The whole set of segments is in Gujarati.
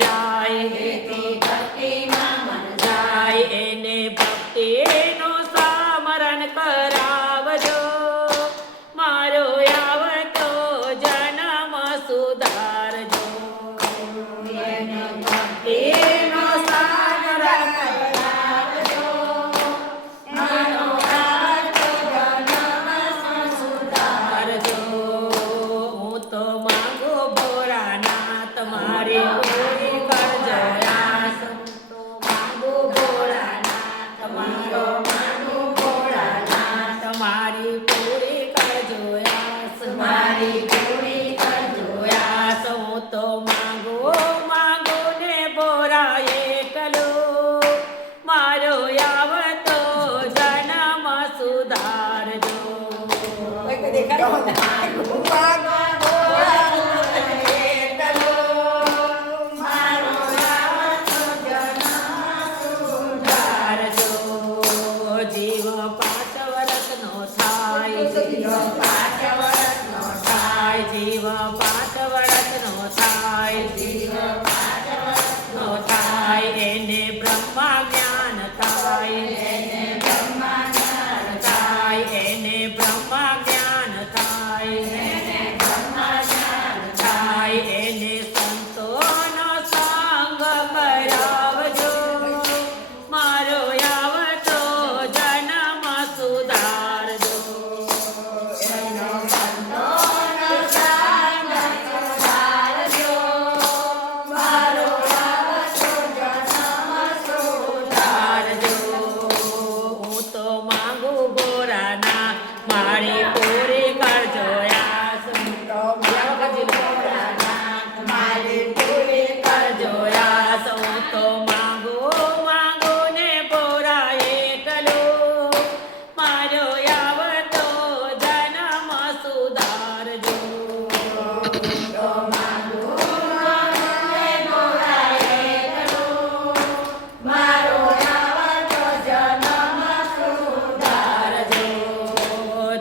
જાય, એથી ભક્તિમાં મન જાય એને ભક્તિનું સ્મરણ કરાવજો. મારો આવતો જન્મ સુધારજો. એને ભક્તિનો સાગર કરાવજો. મારો આવતો જન્મ સુધારજો. હું તો માંગુ ભોળાનાથ મારી પૂરી કરજો આસ. માંગુ ભોળાનાથ મારો માંગુ ભોળાનાથ મારી પૂરી કરજો આસ. મારી પૂરી કરજો આસ હું તો માંગુ ને ભોળા એકલો. મારો આવતો જન્મ સુધારજો. જીવ 5 વર્ષનો થાય, જીવ 5 વર્ષનો થાય, જીવ 5 વર્ષનો થાય, જીવ 5 વર્ષનો થાય એને બ્રહ્મા જ્ઞાન થાય, એને બ્રહ્મા જ્ઞાન થાય, એને બ્રહ્મા જ્ઞાન થાય, એને બ્રહ્મા જ્ઞાન થાય, એને સંતોનો સંગ કરાવજો. મારો આવતો જન્મ સુધારજો. હું તો માંગુ ભોળાના મારી પૂરી કરજો આસ. મારી પૂરી કરજો આસ. હું તો માંગુ ને ભોળા એકલો. મારો આવતો જન્મ સુધારજો. મારો આવતો જન્મ સુધારજો.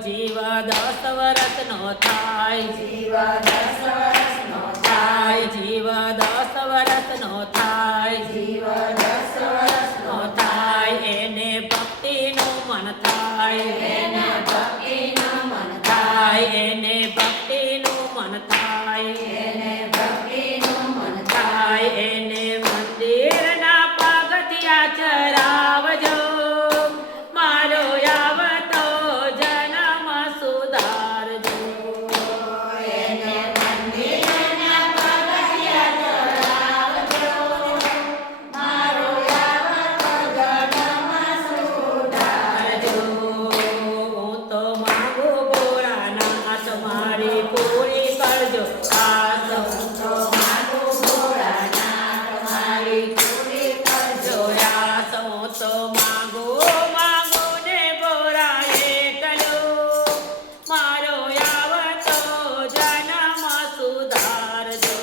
જીવ 10 વર્ષનો થાય, જીવ 10 વર્ષનો થાય, જીવ 10 વર્ષનો થાય, જીવ 10 વર્ષનો થાય એને ભક્તિનું મન થાય, એને ભક્તિનું મન થાય, એને ભક્તિનું મન થાય, એને ભક્તિનું મન થાય એને મંદિરના પગથિયા ચરાવજો. મારો આવતો જન્મ સુધારજો. એને મંદિરના પગથિયા ચડાવજો. મારો આવતો જન્મ સુધારજો. હું તો માંગુ ભોળાનાથ મારી પૂરી કરજો આસ. હું તો માંગુ ભોળાનાથ મારી પૂરી કરજો આસ. હું તો માંગુ ને ભોળા એકલો. મારો આવતો જન્મ સુધારજો.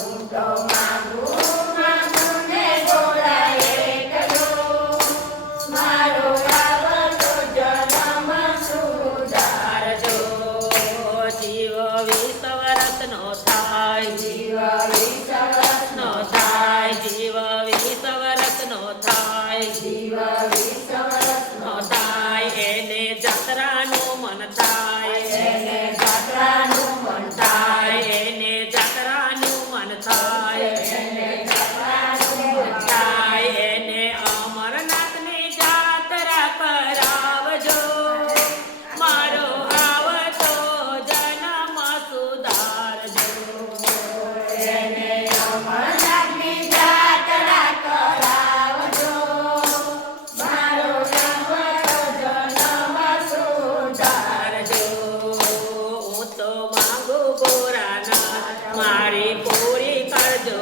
હું તો માંગુ ને ભોળા એકલો. મારો આવતો જન્મ સુધારજો. જીવ 20 વર્ષનો થાય, જીવ 20 વર્ષનો થાય, જીવ 20 વર્ષનો થાય, જીવ 20 વર્ષનો થાય એને જાત્રાનું મન થાય, એને જાત્રાનું મન થાય, એને જાત્રાનું મન થાય, એને જાત્રાનું મન થાય એને અમરનાથની જાત્રા કરાવજો. મારો આવતો જન્મ સુધારજો. એને અમરનાથની જાત્રા કરાવજો. મારો આવતો જન્મ સુધારજો. હું તો માંગુ ભોળાનાથ મારી પૂરી કરજો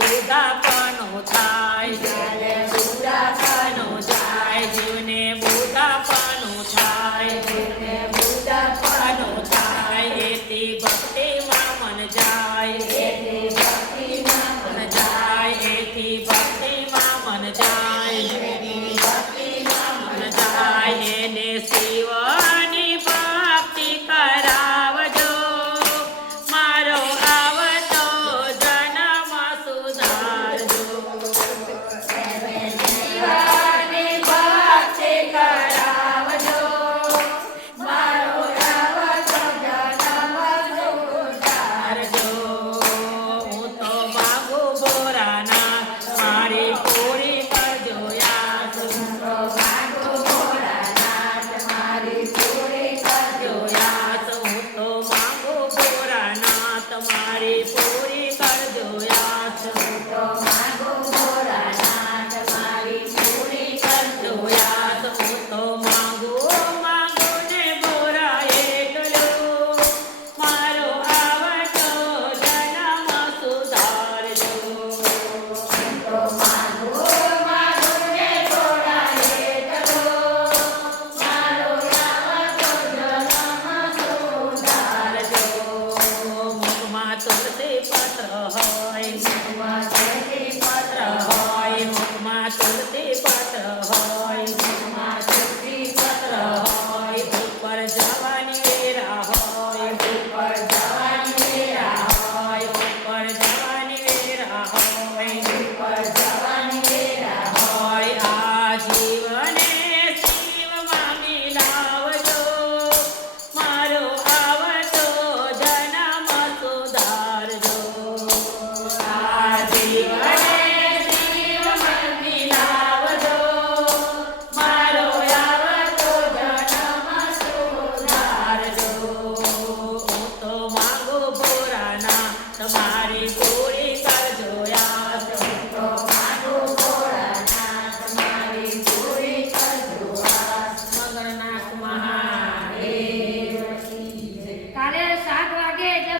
બુઢાપણું થાય જ્યારે બુઢાપણું જાય જીવને બુઢાપણું થાય જીવને બુઢાપણું થાય એથી ભક્તિમાં મન જાય એથી ભક્તિમાં મન જાય એથી ભક્તિમાં મન જાય એની ભક્તિમાં મન જાય એને શિવની ભક્તિ કરાવજો મારો આવતો જન્મ સુધારજો શિવાની ભક્તિ કરાવજો મારો આવતો જન્મ સુધારજો. હું તો માગું ભોળાનાથ મારી પૂરી કરજો યાદ તો માગો ભોળાનાથ મારી પૂરી કરજો યાદ હું તો માગું ભોળાનાથ મારી પૂરી કરજો યાદ તો માગો ભોળાનાથ મારી પૂરી કરજો યાદ હું તો માગું ને ભોળા એટલું મારો આવતો જન્મ સુધારજો તો માગો ને ભોળા એટલો મારો આવતો જન્મ સુધારજો. મુખમાં તુલસી પત્ર હોય મુખમાં તુલસી પત્ર હોય મુખમાં તુલસી પત્ર હોય મુખમાં તુલસી પત્ર હોય ઉપર જવાની વેરા હોય ઉપર જવાની વેરા હોય ઉપર જવાની વેરા હોય ઉપર જવાની વેરા હોય આ જીવને શિવમાં મિલાવજો મારો આવતો જન્મ સુધારજો આ જીવને શિવમાં મિલાવજો મારો આવતો જન્મ સુધારજો હું તો માગું ભોળાનાથ તમારી પૂરી